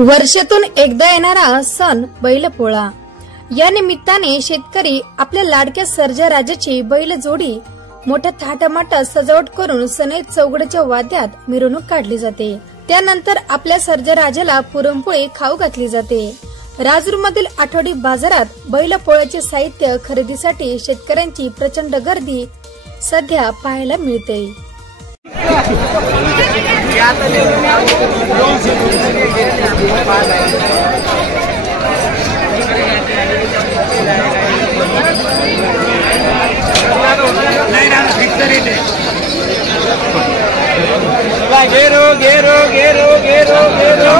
वर्षातून एकदा येणारा सण बैलपोळा। या निमित्ताने शेतकरी आपल्या लाडक्या सर्जा राजाची बैल जोडी मोठ्या थाटामाटात सजावट करून सनई चौघड्याच्या वाद्यात मिरवणूक काढली जाते। त्यानंतर आपल्या सर्जा राजाला पुरणपोळी खाऊ घातली जाते। राजूरमधील आठवडी बाजारात बैलपोळ्याचे साहित्य खरेदीसाठी शेतकऱ्यांची प्रचंड गर्दी सध्या पाहायला मिळते। घेरो घेरो घेरो घेरो घेरो